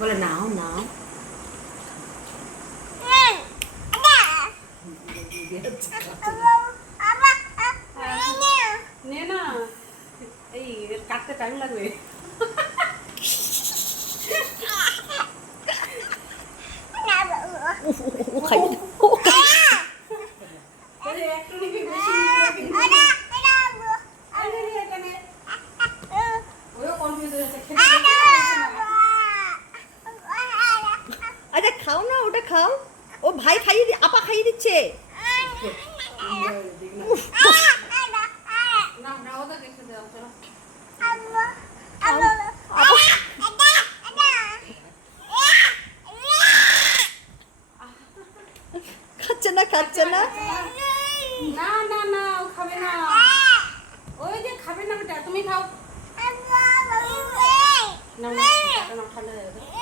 বলে নাও নাও নে না এই কাটতে টাইম লাগবে আরে খাও না, ওটা খাও। ও ভাই খাইয়ে দি, আপা খাইয়ে দিচ্ছে। খাচ্ছে না, খাচ্ছে না। না না না ও খাবে না, ওই যে খাবে না বেটা, তুমি খাও না না ঠান্ডা হয়ে যাবে।